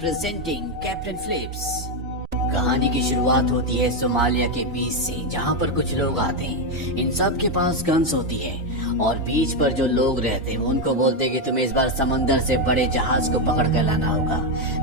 Presenting captain flips. कहानी की शुरुआत होती है सोमालिया के बीच से, जहाँ पर कुछ लोग आते हैं। इन सब के पास गन्स होती है और बीच पर जो लोग रहते हैं वो उनको बोलते हैं कि तुम्हें इस बार समंदर से बड़े जहाज को पकड़ कर लाना होगा।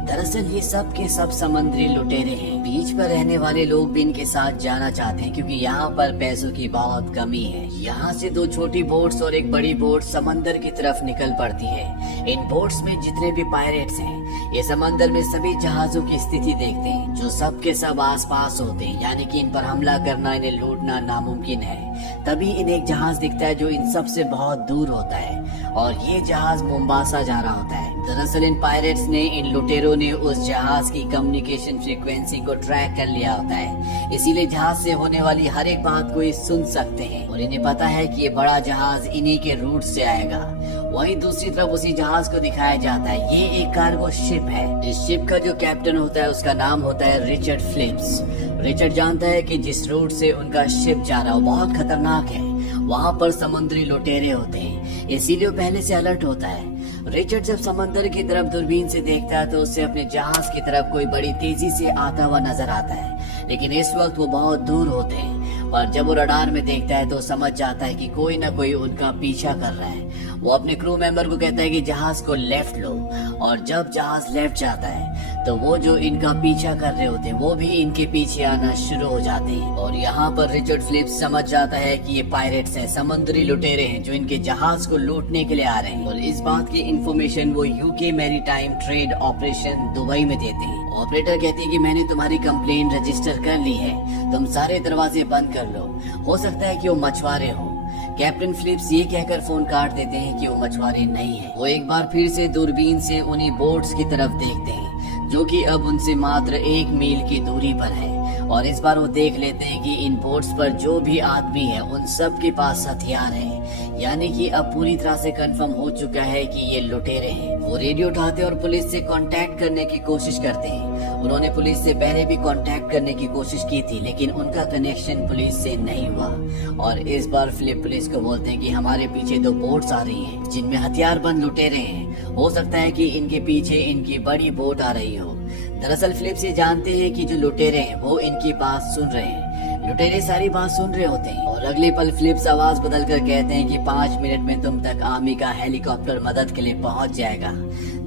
दरअसल ये सब के सब समुद्री लुटेरे हैं। बीच पर रहने वाले लोग भी इनके साथ जाना चाहते हैं क्योंकि यहाँ पर पैसों की बहुत कमी है। यहाँ से दो छोटी बोट्स और एक बड़ी बोट समंदर की तरफ निकल पड़ती है। इन बोट्स में जितने भी पायरेट्स हैं ये समंदर में सभी जहाजों की स्थिति देखते हैं जो सब के सब आसपास होते हैं, यानी कि इन पर हमला करना, इन्हें लूटना नामुमकिन है। तभी इन्हें एक जहाज दिखता है जो इन सब से बहुत दूर होता है और ये जहाज मोम्बासा जा रहा होता है। दरअसल इन पायरेट्स ने, इन लुटेरों ने उस जहाज की कम्युनिकेशन फ्रीक्वेंसी को ट्रैक कर लिया होता है, इसीलिए जहाज से होने वाली हर एक बात को ये सुन सकते हैं और इन्हें पता है कि ये बड़ा जहाज इन्हीं के रूट से आएगा। वहीं दूसरी तरफ उसी जहाज को दिखाया जाता है। ये एक कार्गो शिप है। इस शिप का जो कैप्टन होता है उसका नाम होता है रिचर्ड फ्लिप्स। रिचर्ड जानता है कि जिस रूट से उनका शिप जा रहा है वो बहुत खतरनाक है, वहाँ पर समुद्री लुटेरे होते हैं, इसीलिए वो पहले से अलर्ट होता है। रिचर्ड जब समंदर की तरफ दूरबीन से देखता है तो उससे अपने जहाज की तरफ कोई बड़ी तेजी से आता हुआ नजर आता है, लेकिन इस वक्त वो बहुत दूर होते हैं। पर जब वो रडार में देखता है तो समझ जाता है कि कोई ना कोई उनका पीछा कर रहा है। वो अपने क्रू मेंबर को कहता है कि जहाज को लेफ्ट लो, और जब जहाज लेफ्ट जाता है तो वो जो इनका पीछा कर रहे होते हैं वो भी इनके पीछे आना शुरू हो जाते हैं। और यहाँ पर रिचर्ड फ्लिप्स समझ जाता है कि ये पायरेट्स हैं, समुद्री लुटेरे हैं जो इनके जहाज को लूटने के लिए आ रहे हैं। और इस बात की इंफॉर्मेशन वो UK maritime trade operation Dubai में देते हैं। ऑपरेटर कहती है कि मैंने तुम्हारी कंप्लेन रजिस्टर कर ली है, तुम सारे दरवाजे बंद कर लो, हो सकता है कि वो मछुआरे हो। कैप्टन फ्लिप्स ये कहकर फोन काट देते हैं कि वो मछुआरे नहीं है। वो एक बार फिर से दूरबीन से उन्हीं बोट्स की तरफ देखते हैं जो कि अब उनसे मात्र 1 मील की दूरी पर है, और इस बार वो देख लेते हैं कि इन बोट्स पर जो भी आदमी है उन सब के पास हथियार है, यानी कि अब पूरी तरह से कंफर्म हो चुका है कि ये लुटेरे हैं। वो रेडियो उठाते और पुलिस से कांटेक्ट करने की कोशिश करते हैं। उन्होंने पुलिस से पहले भी कांटेक्ट करने की कोशिश की थी लेकिन उनका कनेक्शन पुलिस से नहीं हुआ। और इस बार फिलिप पुलिस को बोलते हैं कि हमारे पीछे 2 बोट्स आ रही हैं जिनमें हथियारबंद लुटेरे हैं, हो सकता है कि इनके पीछे इनकी बड़ी बोट आ रही हो। दरअसल फिलिप्स ये जानते हैं कि जो लुटेरे हैं वो इनकी बात सुन रहे हैं। लुटेरे सारी बात सुन रहे होते हैं और अगले पल फिलिप्स आवाज बदलकर कहते हैं कि 5 मिनट में तुम तक आर्मी का हेलीकॉप्टर मदद के लिए पहुंच जाएगा।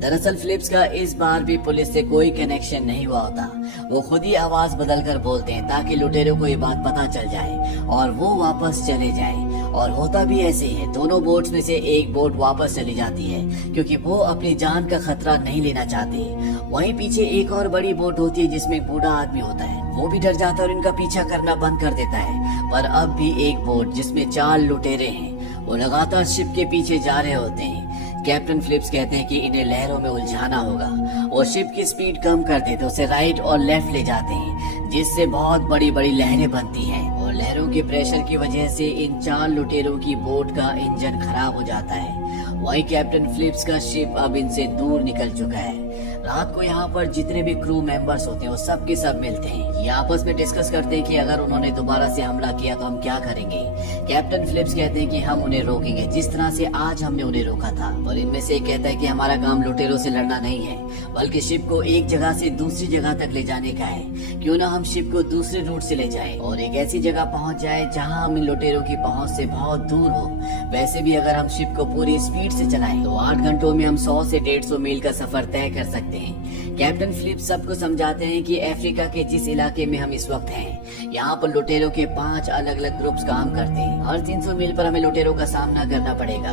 दरअसल फिलिप्स का इस बार भी पुलिस से कोई कनेक्शन नहीं हुआ होता। वो खुद ही आवाज बदलकर बोलते हैं ताकि लुटेरों को ये बात पता चल जाए और वो वापस चले जाए। और होता भी ऐसे ही है, दोनों बोट्स में से एक बोट वापस चली जाती है क्योंकि वो अपनी जान का खतरा नहीं लेना चाहती। वहीं पीछे एक और बड़ी बोट होती है जिसमें एक बूढ़ा आदमी होता है, वो भी डर जाता है और इनका पीछा करना बंद कर देता है। पर अब भी एक बोट जिसमें 4 लुटेरे हैं वो लगातार शिप के पीछे जा रहे होते हैं। कैप्टन फिलिप्स कहते हैं कि इन्हें लहरों में उलझाना होगा और शिप की स्पीड कम कर देते उसे राइट और लेफ्ट ले जाते हैं, जिससे बहुत बड़ी बड़ी लहरें बनती हैं। और लहरों के प्रेशर की वजह से इन 4 लुटेरों की बोट का इंजन खराब हो जाता है। वहीं कैप्टन फिलिप्स का शिप अब इनसे दूर निकल चुका है। रात को यहाँ पर जितने भी क्रू मेंबर्स होते हैं वो सब के सब मिलते हैं। ये आपस में डिस्कस करते हैं कि अगर उन्होंने दोबारा से हमला किया तो हम क्या करेंगे। कैप्टन फिलिप्स कहते हैं कि हम उन्हें रोकेंगे जिस तरह से आज हमने उन्हें रोका था। और इनमें से एक कहता है कि हमारा काम लुटेरों से लड़ना नहीं है बल्कि शिप को एक जगह से दूसरी जगह तक ले जाने का है। क्यों ना हम शिप को दूसरे रूट से ले जाए और एक ऐसी जगह पहुँच जाए जहाँ हम इन लुटेरों की पहुँच से बहुत दूर हो। वैसे भी अगर हम शिप को पूरी स्पीड से चलाएं तो 8 घंटों में हम 100 से 150 मील का सफर तय कर सकते हैं। कैप्टन फिलिप्स सबको समझाते हैं कि अफ्रीका के जिस इलाके में हम इस वक्त हैं, यहाँ पर लुटेरों के 5 अलग अलग ग्रुप्स काम करते हैं। हर 300 मील पर हमें लुटेरों का सामना करना पड़ेगा,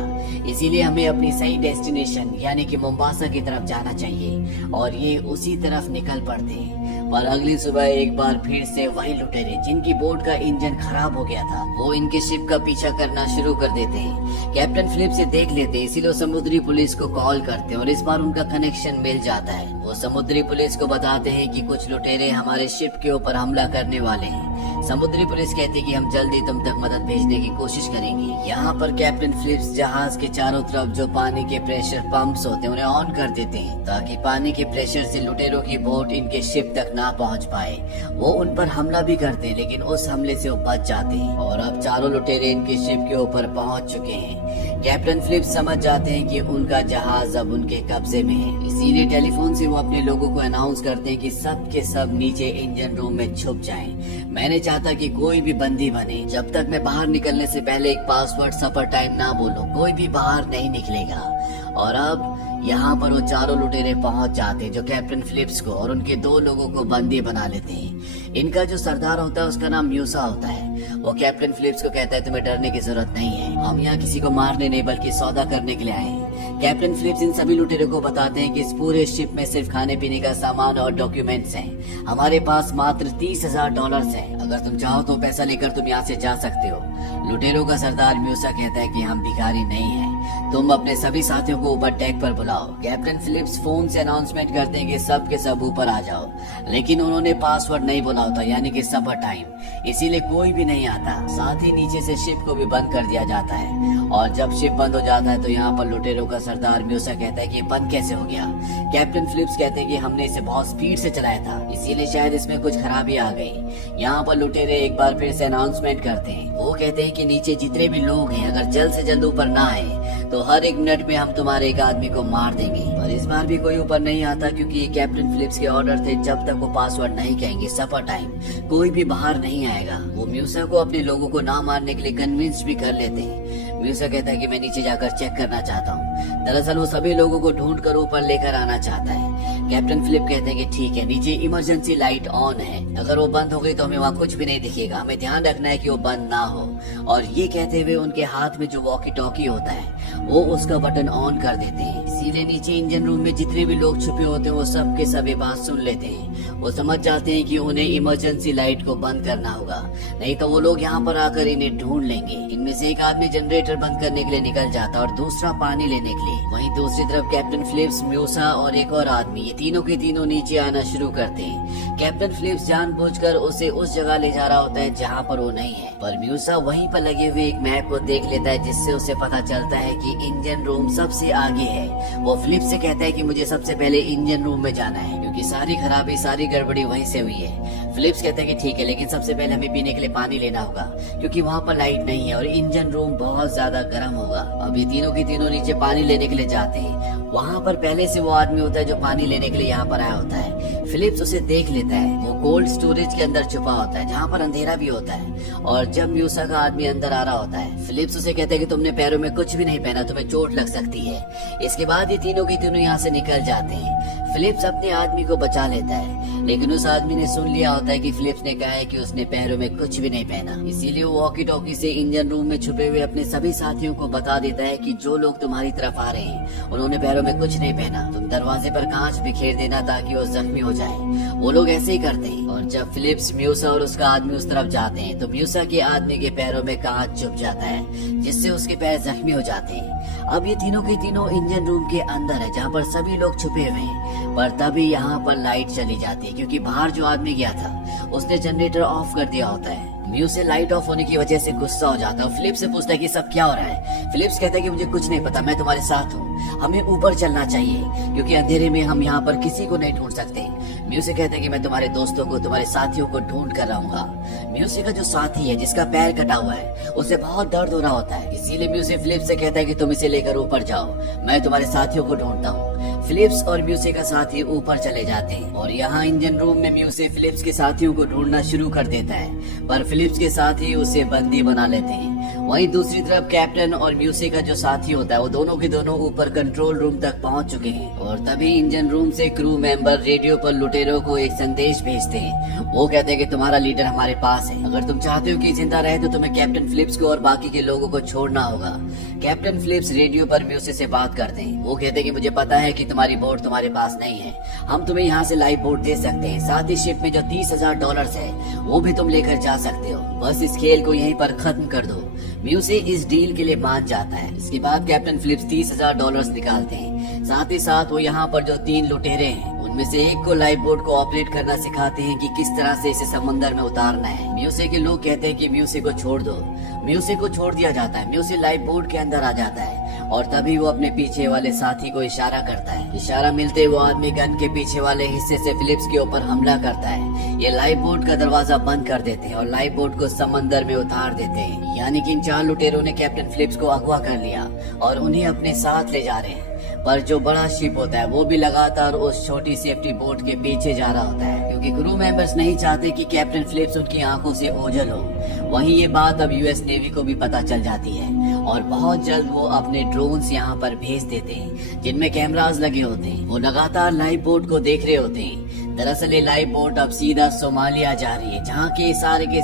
इसीलिए हमें अपनी सही डेस्टिनेशन यानी कि मोम्बासा की तरफ जाना चाहिए। और ये उसी तरफ निकल पड़ते हैं। पर अगली सुबह एक बार फिर से वही लुटेरे जिनकी बोट का इंजन खराब हो गया था वो इनके शिप का पीछा करना शुरू कर देते हैं। कैप्टन फिलिप्स से देख लेते हैं, इसीलिए समुद्री पुलिस को कॉल करते हैं और इस बार उनका कनेक्शन मिल जाता है। वो समुद्री पुलिस को बताते हैं कि कुछ लुटेरे हमारे शिप के ऊपर हमला करने वाले हैं। समुद्री पुलिस कहती है कि हम जल्दी तुम तक मदद भेजने की कोशिश करेंगे। यहाँ पर कैप्टन फिलिप्स जहाज के चारों तरफ जो पानी के प्रेशर पंप्स होते हैं उन्हें ऑन कर देते हैं ताकि पानी के प्रेशर से लुटेरों की बोट इनके शिप तक ना पहुँच पाए। वो उन पर हमला भी करते हैं लेकिन उस हमले से वो बच जाते हैं और अब चारों लुटेरे इनके शिप के ऊपर पहुँच चुके हैं। कैप्टन फिलिप्स समझ जाते हैं कि उनका जहाज अब उनके कब्जे में है, इसीलिए टेलीफोन से वो वो अपने लोगों को अनाउंस करते हैं कि सब के सब नीचे इंजन रूम में छुप जाएं। मैं नहीं चाहता कि कोई भी बंदी बने जब तक मैं बाहर निकलने से पहले एक पासवर्ड सफर टाइम ना बोलूं, कोई भी बाहर नहीं निकलेगा। और अब यहाँ पर वो चारों लुटेरे पहुंच जाते हैं जो कैप्टन फिलिप्स को और उनके 2 लोगों को बंदी बना लेते हैं। इनका जो सरदार होता है उसका नाम म्यूसा होता है। वो कैप्टन फिलिप्स को कहता है तुम्हें डरने की जरूरत नहीं है, हम यहाँ किसी को मारने नहीं बल्कि सौदा करने के लिए आए हैं। कैप्टन फिलिप्स इन सभी लुटेरों को बताते हैं कि इस पूरे शिप में सिर्फ खाने पीने का सामान और डॉक्यूमेंट्स हैं। हमारे पास मात्र $30,000 हैं। अगर तुम चाहो तो पैसा लेकर तुम यहाँ से जा सकते हो। लुटेरों का सरदार म्यूसा कहता है कि हम भिखारी नहीं हैं, तुम अपने सभी साथियों को ऊपर डेक पर बुलाओ। कैप्टन फिलिप्स फोन से अनाउंसमेंट करते हैं कि सब के सब ऊपर आ जाओ, लेकिन उन्होंने पासवर्ड नहीं बोला होता यानी कि सफर टाइम, इसीलिए कोई भी नहीं आता। साथ ही नीचे से शिप को भी बंद कर दिया जाता है। और जब शिप बंद हो जाता है तो यहाँ पर लुटेरों का सरदार म्यूसा कहता है कि बंद कैसे हो गया। कैप्टन फिलिप्स कहते हैं कि हमने इसे बहुत स्पीड से चलाया था, इसीलिए शायद इसमें कुछ खराबी आ गई। यहाँ पर लुटेरे एक बार फिर से अनाउंसमेंट करते हैं। वो कहते हैं कि नीचे जितने भी लोग हैं अगर जल्द से जल्द ऊपर ना आए तो हर 1 मिनट में हम तुम्हारे एक आदमी को मार देंगे। पर इस बार भी कोई ऊपर नहीं आता क्योंकि ये कैप्टन फिलिप्स के ऑर्डर थे, जब तक वो पासवर्ड नहीं कहेंगे सफर टाइम कोई भी बाहर नहीं आएगा। वो म्यूसा को अपने लोगों को ना मारने के लिए कन्विंस भी कर लेते हैं। म्यूसा कहता है कि मैं नीचे जाकर चेक करना चाहता हूँ। दरअसल वो सभी लोगों को ढूंढ कर ऊपर लेकर आना चाहता है। कैप्टन फिलिप कहते हैं कि ठीक है, नीचे इमरजेंसी लाइट ऑन है, अगर वो बंद हो गई तो हमें वहाँ कुछ भी नहीं दिखेगा, हमें ध्यान रखना है कि वो बंद ना हो। और ये कहते हुए उनके हाथ में जो वॉकी टॉकी होता है वो उसका बटन ऑन कर देते हैं। इसीलिए नीचे इंजन रूम में जितने भी लोग छुपे होते हैं वो सब के सब ये बात सुन लेते हैं। वो समझ जाते हैं कि उन्हें इमरजेंसी लाइट को बंद करना होगा, नहीं तो वो लोग यहाँ पर आकर इन्हें ढूंढ लेंगे। इनमें से एक आदमी जनरेटर बंद करने के लिए निकल जाता और दूसरा पानी लेने के लिए। वहीं दूसरी तरफ कैप्टन फिलिप्स, म्यूसा और एक और आदमी, ये तीनों के तीनों नीचे आना शुरू करते हैं। कैप्टन फिलिप्स जानबूझकर उसे उस जगह ले जा रहा होता है जहाँ पर वो नहीं है, पर म्यूसा वहीं पर लगे हुए एक मैप को देख लेता है जिससे उसे पता चलता है कि इंजन रूम सबसे आगे है। वो फिलिप्स से कहता है कि मुझे सबसे पहले इंजन रूम में जाना है क्योंकि सारी खराबी सारी गड़बड़ी वहीं से हुई है। फिलिप्स कहता है कि ठीक है, लेकिन सबसे पहले हमें पीने के लिए पानी लेना होगा क्योंकि वहाँ पर लाइट नहीं है और इंजन रूम बहुत ज्यादा गर्म होगा। अब ये तीनों के तीनों नीचे पानी लेने के लिए जाते हैं। वहाँ पर पहले से वो आदमी होता है जो पानी लेने के लिए यहाँ पर आया होता है। फिलिप्स उसे देख लेता है। वो कोल्ड स्टोरेज के अंदर छुपा होता है जहाँ पर अंधेरा भी होता है। और जब म्यूसा का आदमी अंदर आ रहा होता है, फिलिप्स उसे कहता है कि तुमने पैरों में कुछ भी नहीं पहना, तुम्हें चोट लग सकती है। इसके बाद ये तीनों के तीनों यहाँ से निकल जाते हैं। फिलिप्स अपने आदमी को बचा लेता है, लेकिन उस आदमी ने सुन लिया होता है कि फिलिप्स ने कहा है कि उसने पैरों में कुछ भी नहीं पहना। इसीलिए वो वॉकी टॉकी से इंजन रूम में छुपे हुए अपने सभी साथियों को बता देता है कि जो लोग तुम्हारी तरफ आ रहे हैं उन्होंने पैरों में कुछ नहीं पहना, तुम दरवाजे पर कांच बिखेर देना ताकि वो जख्मी हो जाए। वो लोग ऐसे ही करते हैं। और जब फिलिप्स, म्यूसा और उसका आदमी उस तरफ जाते हैं तो म्यूसा के आदमी के पैरों में कांच चुभ जाता है जिससे उसके पैर जख्मी हो जाते हैं। अब ये तीनों के तीनों इंजन रूम के अंदर है जहाँ पर सभी लोग छुपे हुए हैं, पर तभी यहाँ पर लाइट चली जाती है क्योंकि बाहर जो आदमी गया था उसने जनरेटर ऑफ कर दिया होता है। म्यू से लाइट ऑफ होने की वजह से गुस्सा हो जाता है। फिलिप्स से पूछता है कि सब क्या हो रहा है। फिलिप्स कहता है कि मुझे कुछ नहीं पता, मैं तुम्हारे साथ हूँ, हमें ऊपर चलना चाहिए क्योंकि अंधेरे में हम यहाँ पर किसी को नहीं ढूंढ सकते। म्यूसे कहता है कि मैं तुम्हारे दोस्तों को, तुम्हारे साथियों को ढूंढ कर रहूंगा। म्यूसे का जो साथी है जिसका पैर कटा हुआ है उसे बहुत दर्द हो रहा होता है, इसीलिए म्यूसे फिलिप्स से कहता है कि तुम इसे लेकर ऊपर जाओ, मैं तुम्हारे साथियों को ढूंढता हूँ। फिलिप्स और म्यूसे का साथी ऊपर चले जाते हैं और यहाँ इंजन रूम में म्यूसे फिलिप्स के साथियों को ढूंढना शुरू कर देता है, पर फिलिप्स के साथी उसे बंदी बना लेते हैं। वहीं दूसरी तरफ कैप्टन और म्यूसे का जो साथी होता है वो दोनों के दोनों ऊपर कंट्रोल रूम तक पहुंच चुके हैं और तभी इंजन रूम से क्रू मेंबर रेडियो पर लुटेरों को एक संदेश भेजते हैं। वो कहते हैं कि तुम्हारा लीडर हमारे पास है, अगर तुम चाहते हो कि जिंदा रहे तो तुम्हें कैप्टन फिलिप्स को और बाकी के लोगों को छोड़ना होगा। कैप्टन फिलिप्स रेडियो पर म्यूसे से बात करते हैं। वो कहते हैं कि मुझे पता है कि तुम्हारी बोट तुम्हारे पास नहीं है, हम तुम्हें यहाँ से लाइव बोट दे सकते हैं, साथ ही शिप में जो $30,000 है वो भी तुम लेकर जा सकते हो, बस इस खेल को यहीं पर खत्म कर दो। म्यूसे इस डील के लिए मान जाता है। इसके बाद कैप्टन फिलिप्स $30,000 निकालते हैं। साथ ही साथ वो यहाँ पर जो 3 लुटेरे हैं उनमें से एक को लाइफ बोट को ऑपरेट करना सिखाते हैं कि किस तरह से इसे समंदर में उतारना है। म्यूसे के लोग कहते हैं कि म्यूसे को छोड़ दो। म्यूसे को छोड़ दिया जाता है। म्यूसे लाइफ बोट के अंदर आ जाता है और तभी वो अपने पीछे वाले साथी को इशारा करता है। इशारा मिलते वो आदमी गन के पीछे वाले हिस्से से फिलिप्स के ऊपर हमला करता है। ये लाइफ बोट का दरवाजा बंद कर देते हैं और लाइफ बोट को समंदर में उतार देते हैं। यानी कि इन 4 लुटेरों ने कैप्टन फिलिप्स को अगवा कर लिया और उन्हें अपने साथ ले जा रहे हैं। पर जो बड़ा शिप होता है वो भी लगातार उस छोटी सेफ्टी बोट के पीछे जा रहा होता है, क्योंकि क्रू मेंबर्स नहीं चाहते कि कैप्टन फिलिप्स उनकी आंखों से ओझल हो। वहीं ये बात अब यूएस नेवी को भी पता चल जाती है और बहुत जल्द वो अपने ड्रोन्स यहाँ पर भेज देते हैं, जिनमें कैमरास लगे होते हैं। वो लगातार लाइव बोट को देख रहे होते हैं। दरअसल ये लाइव बोट अब सीधा सोमालिया जा रही है, जहाँ के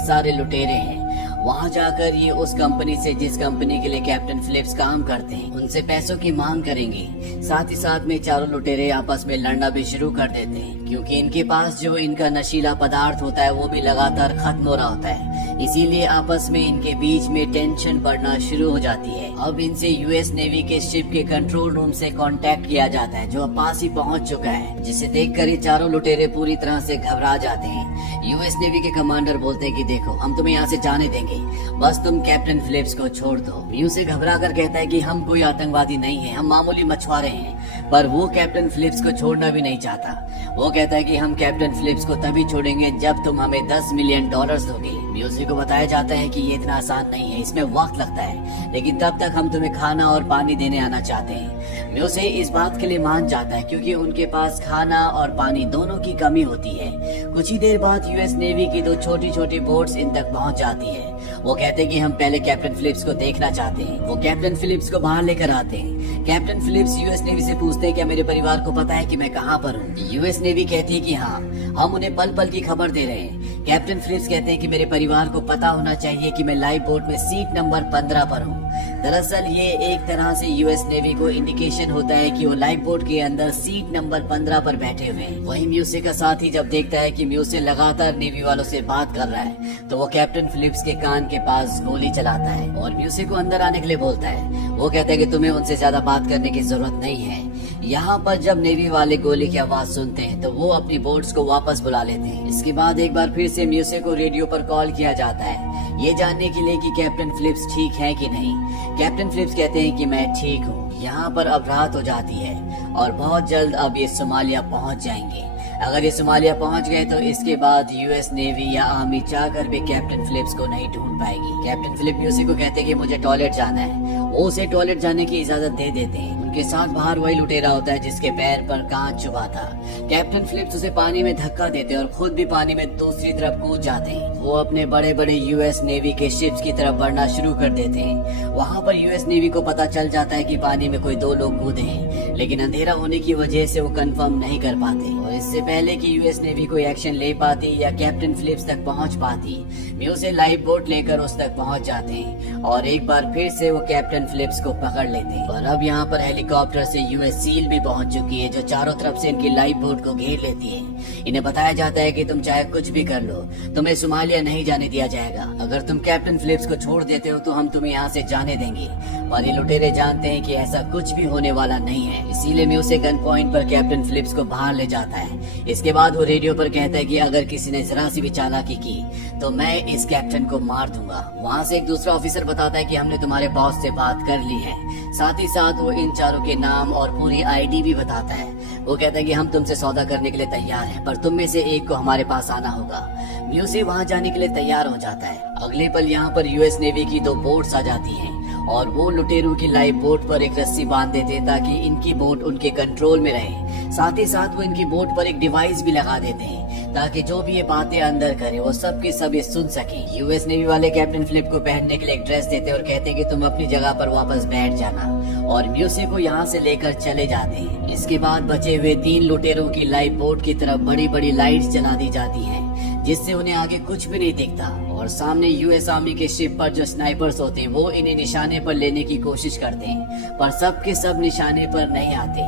सारे लुटेरे हैं। वहाँ जाकर ये उस कंपनी से, जिस कंपनी के लिए कैप्टन फिलिप्स काम करते हैं, उनसे पैसों की मांग करेंगे। साथ ही साथ में चारों लुटेरे आपस में लड़ना भी शुरू कर देते हैं, क्योंकि इनके पास जो इनका नशीला पदार्थ होता है वो भी लगातार खत्म हो रहा होता है। इसीलिए आपस में इनके बीच में टेंशन बढ़ना शुरू हो जाती है। अब इनसे यूएस नेवी के शिप के कंट्रोल रूम से कांटेक्ट किया जाता है, जो अब पास ही पहुंच चुका है, जिसे देखकर ये चारों लुटेरे पूरी तरह से घबरा जाते हैं। यूएस नेवी के कमांडर बोलते हैं कि देखो, हम तुम्हें यहाँ से जाने देंगे, बस तुम कैप्टन फिलिप्स को छोड़ दो। म्यू से घबरा कर कहता है कि हम कोई आतंकवादी नहीं है, हम मामूली मछुआरे हैं। पर वो कैप्टन फिलिप्स को छोड़ना भी नहीं चाहता। वो कहता है कि हम कैप्टन फिलिप्स को तभी छोड़ेंगे जब तुम हमें $10 मिलियन दोगे। म्यूजिक को बताया जाता है कि ये इतना आसान नहीं है, इसमें वक्त लगता है, लेकिन तब तक हम तुम्हें खाना और पानी देने आना चाहते हैं। म्यूसे इस बात के लिए मान जाता है, क्योंकि उनके पास खाना और पानी दोनों की कमी होती है। कुछ ही देर बाद यूएस नेवी की 2 छोटी बोट्स इन तक पहुंच जाती है। वो कहते हैं कि हम पहले कैप्टन फिलिप्स को देखना चाहते हैं। वो कैप्टन फिलिप्स को बाहर लेकर आते हैं। कैप्टन फिलिप्स यूएस नेवी से पूछते हैं, क्या मेरे परिवार को पता है कि मैं कहाँ पर हूँ? यूएस नेवी कहती है कि हाँ, हम उन्हें पल पल की खबर दे रहे हैं। कैप्टन फिलिप्स कहते हैं कि मेरे परिवार को पता होना चाहिए कि मैं लाइव बोट में सीट नंबर 15 पर हूँ। दरअसल ये एक तरह से यूएस नेवी को इंडिकेशन होता है कि वो लाइव बोट के अंदर सीट नंबर 15 पर बैठे हुए हैं। वहीं म्यूसे का साथी जब देखता है कि म्यूसे लगातार नेवी वालों से बात कर रहा है, तो वो कैप्टन फिलिप्स के कान के पास गोली चलाता है और म्यूसे को अंदर आने के लिए बोलता है। वो कहता है कि तुम्हें उनसे ज्यादा बात करने की जरूरत नहीं है। यहाँ पर जब नेवी वाले गोली की आवाज सुनते हैं तो वो अपनी बोट्स को वापस बुला लेते हैं। इसके बाद एक बार फिर से म्यूसे को रेडियो पर कॉल किया जाता है, ये जानने के लिए कि कैप्टन फिलिप्स ठीक है कि नहीं। कैप्टन फिलिप्स कहते हैं कि मैं ठीक हूँ। यहाँ पर अब रात हो जाती है और बहुत जल्द अब ये सोमालिया पहुँच जाएंगे। अगर ये सोमालिया पहुंच गए तो इसके बाद यूएस नेवी या आर्मी चाहकर भी कैप्टन फिलिप्स को नहीं ढूंढ पाएगी। कैप्टन फिलिप म्यूसी को कहते हैं कि मुझे टॉयलेट जाना है। वो उसे टॉयलेट जाने की इजाजत दे देते हैं। उनके साथ बाहर वही लुटेरा होता है जिसके पैर पर कांच चुभा था। कैप्टन फिलिप्स उसे पानी में धक्का देते हैं और खुद भी पानी में दूसरी तरफ कूद जाते हैं। वो अपने बड़े बड़े यूएस नेवी के शिप्स की तरफ बढ़ना शुरू कर देते हैं। वहाँ पर यूएस नेवी को पता चल जाता है कि पानी में कोई 2 लोग कूदे हैं, लेकिन अंधेरा होने की वजह से वो कंफर्म नहीं कर पाते। और इससे पहले कि यूएस नेवी कोई एक्शन ले पाती या कैप्टन फिलिप्स तक पहुँच पाती, म्यू से लाइव बोट लेकर उस तक पहुँच जाते हैं और एक बार फिर से वो कैप्टन फिलिप्स को पकड़ लेते हैं। और अब यहाँ पर हेलीकॉप्टर से यूएस सील भी पहुँच चुकी है, जो चारों तरफ से इनकी लाइव बोट को घेर लेती है। इन्हें बताया जाता है कि तुम चाहे कुछ भी कर लो, तुम्हें सोमालिया नहीं जाने दिया जाएगा। अगर तुम कैप्टन फिलिप्स को छोड़ देते हो तो हम तुम्हें यहाँ से जाने देंगे। पर ये लुटेरे जानते हैं कि ऐसा कुछ भी होने वाला नहीं है, इसीलिए म्यू से गन पॉइंट पर कैप्टन फिलिप्स को बाहर ले जाता है। इसके बाद वो रेडियो पर कहता है कि अगर किसी ने जरा सी भी चालाकी की तो मैं इस कैप्टन को मार दूंगा। वहाँ से एक दूसरा ऑफिसर बताता है कि हमने तुम्हारे बॉस से बात कर ली है। साथ ही साथ वो इन चारों के नाम और पूरी आईडी भी बताता है। वो कहता है कि हम तुमसे सौदा करने के लिए तैयार हैं, पर तुम में से एक को हमारे पास आना होगा। म्यू से वहाँ जाने के लिए तैयार हो जाता है। अगले पल यहाँ पर यूएस नेवी की 2 बोट्स आ जाती हैं और वो लुटेरों की लाइव बोट पर एक रस्सी बांध देते हैं ताकि इनकी बोट उनके कंट्रोल में रहे। साथ ही साथ वो इनकी बोट पर एक डिवाइस भी लगा देते हैं ताकि जो भी ये बातें अंदर करे वो सब के सब ये सुन सके। यूएस नेवी वाले कैप्टन फिलिप को पहनने के लिए एक ड्रेस देते हैं और कहते हैं कि तुम अपनी जगह पर वापस बैठ जाना, और म्यूसे को यहाँ से लेकर चले जाते हैं। इसके बाद बचे हुए 3 लुटेरों की लाइव बोट की तरफ बड़ी बड़ी लाइट्स जला दी जाती हैं, जिससे उन्हें आगे कुछ भी नहीं दिखता। और सामने यूएस आर्मी के शिप पर जो स्नाइपर्स होते हैं वो इन्हें निशाने पर लेने की कोशिश करते हैं, पर सब के सब निशाने पर नहीं आते।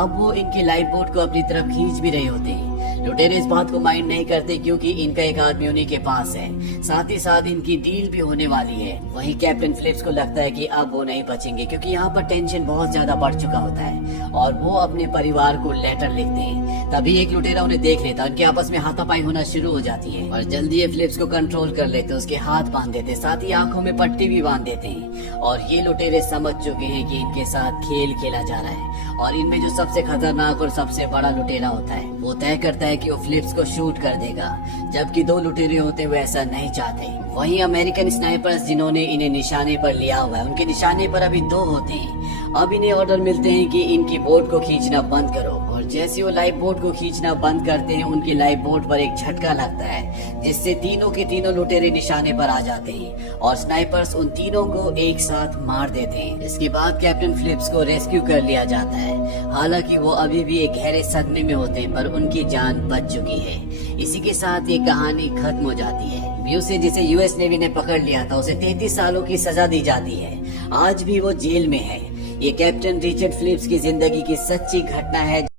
अब वो इनकी लाइव बोट को अपनी तरफ खींच भी रहे होते हैं। लुटेरे इस बात को माइंड नहीं करते क्योंकि इनका एक आदमी उन्हीं के पास है। साथ ही साथ इनकी डील भी होने वाली है। वहीं कैप्टन फिलिप्स को लगता है कि अब वो नहीं बचेंगे क्योंकि यहाँ पर टेंशन बहुत ज्यादा बढ़ चुका होता है और वो अपने परिवार को लेटर लिखते हैं। तभी एक लुटेरा उन्हें देख लेता है। उनके आपस में हाथापाई होना शुरू हो जाती है और जल्दी ये फिलिप्स को कंट्रोल कर लेते, उसके हाथ बांध देते, साथ ही आंखों में पट्टी भी बांध देते हैं। और ये लुटेरे समझ चुके हैं कि इनके साथ खेल खेला जा रहा है और इनमें जो सबसे खतरनाक और सबसे बड़ा लुटेरा होता है वो तय करता है कि वो फिलिप्स को शूट कर देगा, जबकि 2 लुटेरे होते हुए ऐसा नहीं चाहते। वहीं अमेरिकन स्नाइपर्स जिन्होंने इन्हें निशाने पर लिया हुआ है, उनके निशाने पर अभी 2 होते हैं अब इन्हें ऑर्डर मिलते हैं कि इनकी बोट को खींचना बंद करो, और जैसे वो लाइफ बोट को खींचना बंद करते हैं उनकी लाइफ बोट पर एक झटका लगता है, जिससे तीनों के तीनों लुटेरे निशाने पर आ जाते हैं और स्नाइपर्स उन तीनों को एक साथ मार देते हैं। इसके बाद कैप्टन फिलिप्स को रेस्क्यू कर लिया जाता है। हालांकि वो अभी भी एक गहरे सदमे में होते हैं, पर उनकी जान बच चुकी है। इसी के साथ ये कहानी खत्म हो जाती है। ब्यूसे, जिसे यूएस नेवी ने पकड़ लिया था, उसे 33 सालों की सजा दी जाती है। आज भी वो जेल में है। ये कैप्टन रिचर्ड फिलिप्स की जिंदगी की सच्ची घटना है।